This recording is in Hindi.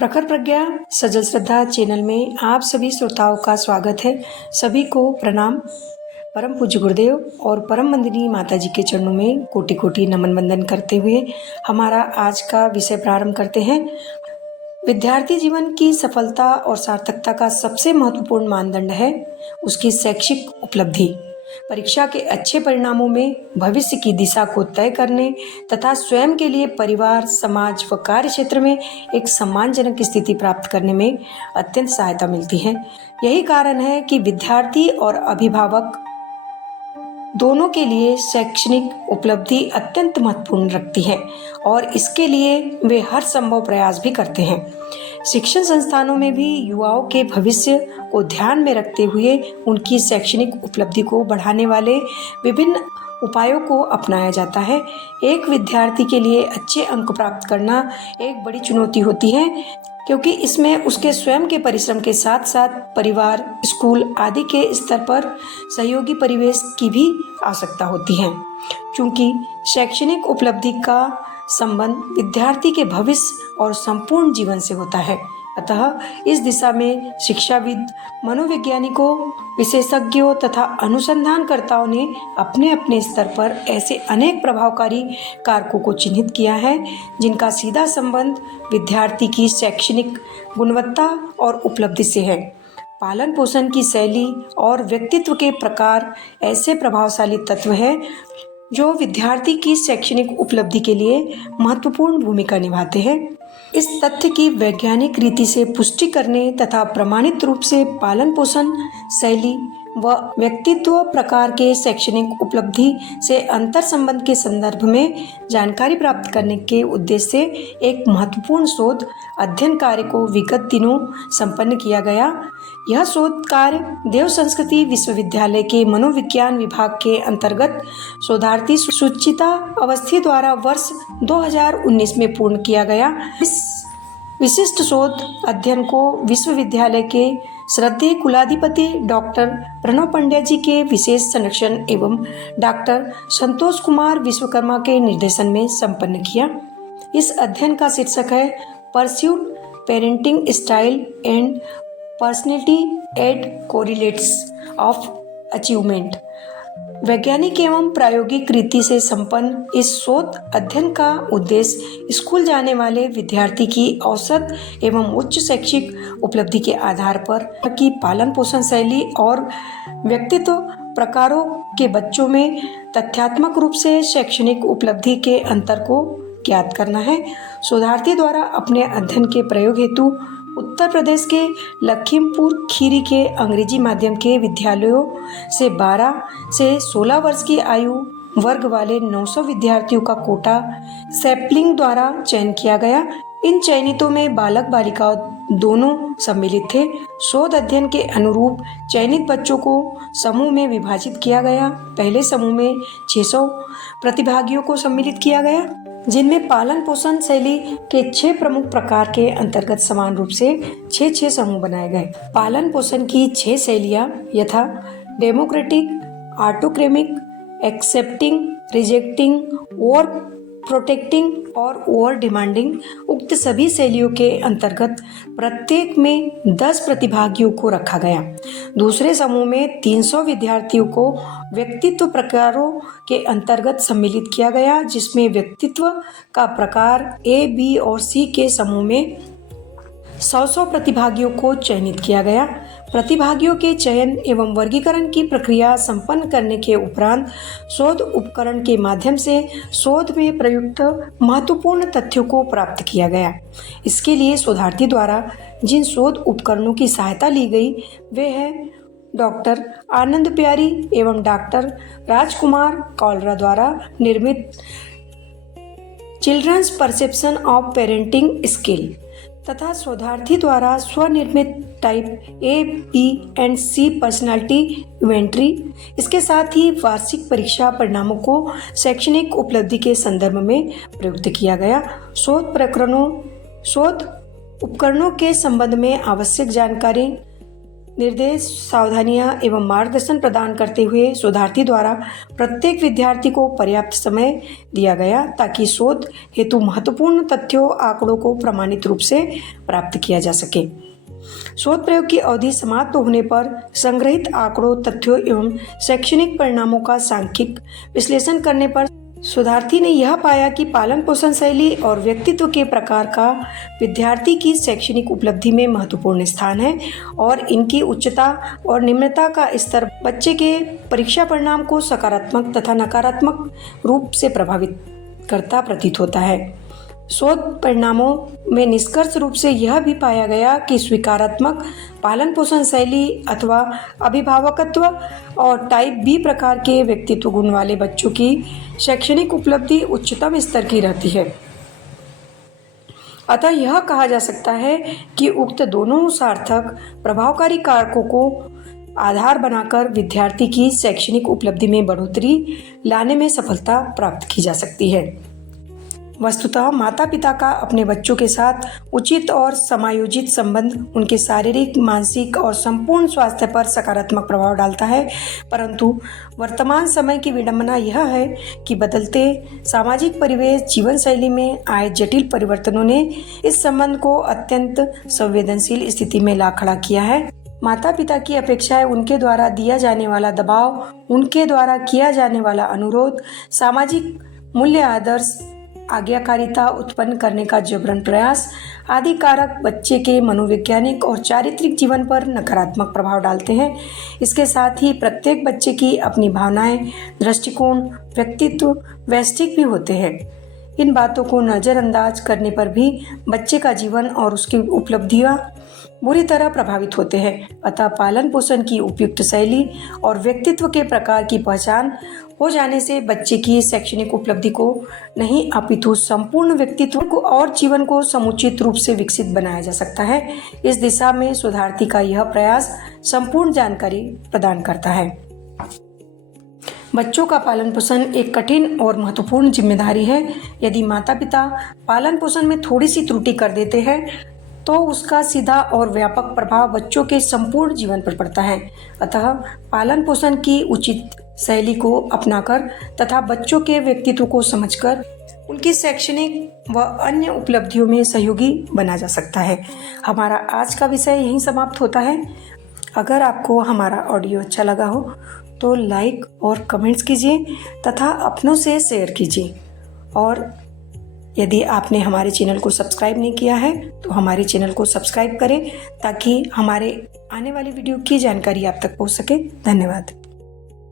प्रखर प्रज्ञा सजल श्रद्धा चैनल में आप सभी श्रोताओं का स्वागत है। सभी को प्रणाम। परम पूज्य गुरुदेव और परम वंदनीय माता जी के चरणों में कोटि कोटि नमन वंदन करते हुए हमारा आज का विषय प्रारंभ करते हैं। विद्यार्थी जीवन की सफलता और सार्थकता का सबसे महत्वपूर्ण मानदंड है उसकी शैक्षिक उपलब्धि। परीक्षा के अच्छे परिणामों में भविष्य की दिशा को तय करने तथा स्वयं के लिए परिवार, समाज व कार्य क्षेत्र में एक सम्मानजनक स्थिति प्राप्त करने में अत्यंत सहायता मिलती है। यही कारण है कि विद्यार्थी और अभिभावक दोनों के लिए शैक्षणिक उपलब्धि अत्यंत महत्वपूर्ण रखती है और इसके लिए वे हर संभव प्रयास भी करते हैं। शिक्षण संस्थानों में भी युवाओं के भविष्य को ध्यान में रखते हुए उनकी शैक्षणिक उपलब्धि को बढ़ाने वाले विभिन्न उपायों को अपनाया जाता है। एक विद्यार्थी के लिए अच्छे अंक प्राप्त करना एक बड़ी चुनौती होती है क्योंकि इसमें उसके स्वयं के परिश्रम के साथ साथ परिवार, स्कूल आदि के स्तर पर सहयोगी परिवेश की भी आवश्यकता होती है। क्योंकि शैक्षणिक उपलब्धि का संबंध विद्यार्थी के भविष्य और संपूर्ण जीवन से होता है, अतः इस दिशा में शिक्षाविद, मनोवैज्ञानिकों, विशेषज्ञों तथा अनुसंधानकर्ताओं ने अपने अपने स्तर पर ऐसे अनेक प्रभावकारी कारकों को चिन्हित किया है जिनका सीधा संबंध विद्यार्थी की शैक्षणिक गुणवत्ता और उपलब्धि से है। पालन पोषण की शैली और व्यक्तित्व के प्रकार ऐसे प्रभावशाली तत्व हैं जो विद्यार्थी की शैक्षणिक उपलब्धि के लिए महत्वपूर्ण भूमिका निभाते हैं। इस तथ्य की वैज्ञानिक रीति से पुष्टि करने तथा प्रमाणित रूप से पालन पोषण शैली व व्यक्तित्व प्रकार के शैक्षणिक उपलब्धि से अंतर संबंध के संदर्भ में जानकारी प्राप्त करने के उद्देश्य से एक महत्वपूर्ण शोध अध्ययन कार्य को विगत दिनों संपन्न किया गया। यह शोध कार्य देव संस्कृति विश्वविद्यालय के मनोविज्ञान विभाग के अंतर्गत शोधार्थी सुचिता अवस्थी द्वारा वर्ष 2019 में पूर्ण किया गया। इस विशिष्ट शोध अध्ययन को विश्वविद्यालय के श्रद्धेय कुलाधिपति डॉक्टर प्रणव पंड्या जी के विशेष संरक्षण एवं डॉक्टर संतोष कुमार विश्वकर्मा के निर्देशन में संपन्न किया। इस अध्ययन का शीर्षक है pursuit parenting style and personality at correlates of achievement. वैज्ञानिक एवं प्रायोगिक रीति से संपन्न इस शोध अध्ययन का उद्देश्य स्कूल जाने वाले विद्यार्थी की औसत एवं उच्च शैक्षिक उपलब्धि के आधार पर की पालन पोषण शैली और व्यक्तित्व प्रकारों के बच्चों में तथ्यात्मक रूप से शैक्षणिक उपलब्धि के अंतर को ज्ञात करना है। शोधार्थी द्वारा अपने अध्ययन के प्रयोग हेतु उत्तर प्रदेश के लखीमपुर खीरी के अंग्रेजी माध्यम के विद्यालयों से 12 से 16 वर्ष की आयु वर्ग वाले 900 विद्यार्थियों का कोटा सैंपलिंग द्वारा चयन किया गया। इन चयनितों में बालक बालिका दोनों सम्मिलित थे। शोध अध्ययन के अनुरूप चयनित बच्चों को समूह में विभाजित किया गया। पहले समूह में 600 प्रतिभागियों को सम्मिलित किया गया जिनमें पालन पोषण शैली के 6 प्रमुख प्रकार के अंतर्गत समान रूप से 6 समूह बनाए गए। पालन पोषण की 6 शैलियाँ यथा democratic, autocratic, accepting, rejecting, over protecting और ओवर डिमांडिंग। उक्त सभी शैलियों के अंतर्गत प्रत्येक में 10 प्रतिभागियों को रखा गया। दूसरे समूह में 300 विद्यार्थियों को व्यक्तित्व प्रकारों के अंतर्गत सम्मिलित किया गया जिसमें व्यक्तित्व का प्रकार A, B और C के समूह में 100 प्रतिभागियों को चयनित किया गया। प्रतिभागियों के चयन एवं वर्गीकरण की प्रक्रिया संपन्न करने के उपरांत शोध उपकरण के माध्यम से शोध में प्रयुक्त महत्वपूर्ण तथ्यों को प्राप्त किया गया। इसके लिए शोधार्थी द्वारा जिन शोध उपकरणों की सहायता ली गई वे हैं डॉक्टर आनंद प्यारी एवं डॉक्टर राजकुमार कौलरा द्वारा निर्मित children's perception of parenting skill तथा शोधार्थी द्वारा स्वनिर्मित type A, B and C personality inventory. इसके साथ ही वार्षिक परीक्षा परिणामों को शैक्षणिक उपलब्धि के संदर्भ में प्रयुक्त किया गया। शोध उपकरणों के संबंध में आवश्यक जानकारी निर्देश, सावधानियां एवं मार्गदर्शन प्रदान करते हुए शोधार्थी द्वारा प्रत्येक विद्यार्थी को पर्याप्त समय दिया गया ताकि शोध हेतु महत्वपूर्ण तथ्यों आंकड़ों को प्रमाणित रूप से प्राप्त किया जा सके। शोध प्रयोग की अवधि समाप्त होने पर संग्रहित आंकड़ों, तथ्यों एवं शैक्षणिक परिणामों का सांख्यिक विश्लेषण करने पर शोधार्थी ने यह पाया कि पालन पोषण शैली और व्यक्तित्व के प्रकार का विद्यार्थी की शैक्षणिक उपलब्धि में महत्वपूर्ण स्थान है और इनकी उच्चता और निम्नता का स्तर बच्चे के परीक्षा परिणाम को सकारात्मक तथा नकारात्मक रूप से प्रभावित करता प्रतीत होता है। शोध परिणामों में निष्कर्ष रूप से यह भी पाया गया कि स्वीकारात्मक पालन पोषण शैली अथवा अभिभावकत्व और टाइप बी प्रकार के व्यक्तित्व गुण वाले बच्चों की शैक्षणिक उपलब्धि उच्चतम स्तर की रहती है। अतः यह कहा जा सकता है कि उक्त दोनों सार्थक प्रभावकारी कारकों को आधार बनाकर विद्यार्थी की शैक्षणिक उपलब्धि में बढ़ोतरी लाने में सफलता प्राप्त की जा सकती है। वस्तुतः माता पिता का अपने बच्चों के साथ उचित और समायोजित संबंध उनके शारीरिक, मानसिक और संपूर्ण स्वास्थ्य पर सकारात्मक प्रभाव डालता है, परंतु वर्तमान समय की विडंबना यह है कि बदलते सामाजिक परिवेश, जीवन शैली में आए जटिल परिवर्तनों ने इस संबंध को अत्यंत संवेदनशील स्थिति में ला खड़ा किया है। माता पिता की अपेक्षाएं, उनके द्वारा दिया जाने वाला दबाव, उनके द्वारा किया जाने वाला अनुरोध, सामाजिक मूल्य, आदर्श, आज्ञाकारिता उत्पन्न करने का जबरन प्रयास आदि कारक बच्चे के मनोवैज्ञानिक और चारित्रिक जीवन पर नकारात्मक प्रभाव डालते हैं। इसके साथ ही प्रत्येक बच्चे की अपनी भावनाएं, दृष्टिकोण, व्यक्तित्व वैश्विक भी होते हैं। इन बातों को नज़रअंदाज करने पर भी बच्चे का जीवन और उसकी उपलब्धियां बुरी तरह प्रभावित होते हैं। अतः पालन पोषण की उपयुक्त शैली और व्यक्तित्व के प्रकार की पहचान हो जाने से बच्चे की शैक्षणिक उपलब्धि को नहीं अपितु संपूर्ण व्यक्तित्व को और जीवन को समुचित रूप से विकसित बनाया जा सकता है। इस दिशा में शोधार्थी का यह प्रयास संपूर्ण जानकारी प्रदान करता है। बच्चों का पालन पोषण एक कठिन और महत्वपूर्ण जिम्मेदारी है। यदि माता पिता पालन पोषण में थोड़ी सी त्रुटि कर देते हैं तो उसका सीधा और व्यापक प्रभाव बच्चों के संपूर्ण जीवन पर पड़ता है। अतः पालन पोषण की उचित शैली को अपनाकर तथा बच्चों के व्यक्तित्व को समझकर उनकी शैक्षणिक व अन्य उपलब्धियों में सहयोगी बना जा सकता है। हमारा आज का विषय यहीं समाप्त होता है। अगर आपको हमारा ऑडियो अच्छा लगा हो तो लाइक और कमेंट्स कीजिए तथा अपनों से शेयर कीजिए। और यदि आपने हमारे चैनल को सब्सक्राइब नहीं किया है तो हमारे चैनल को सब्सक्राइब करें ताकि हमारे आने वाली वीडियो की जानकारी आप तक पहुंच सके। धन्यवाद।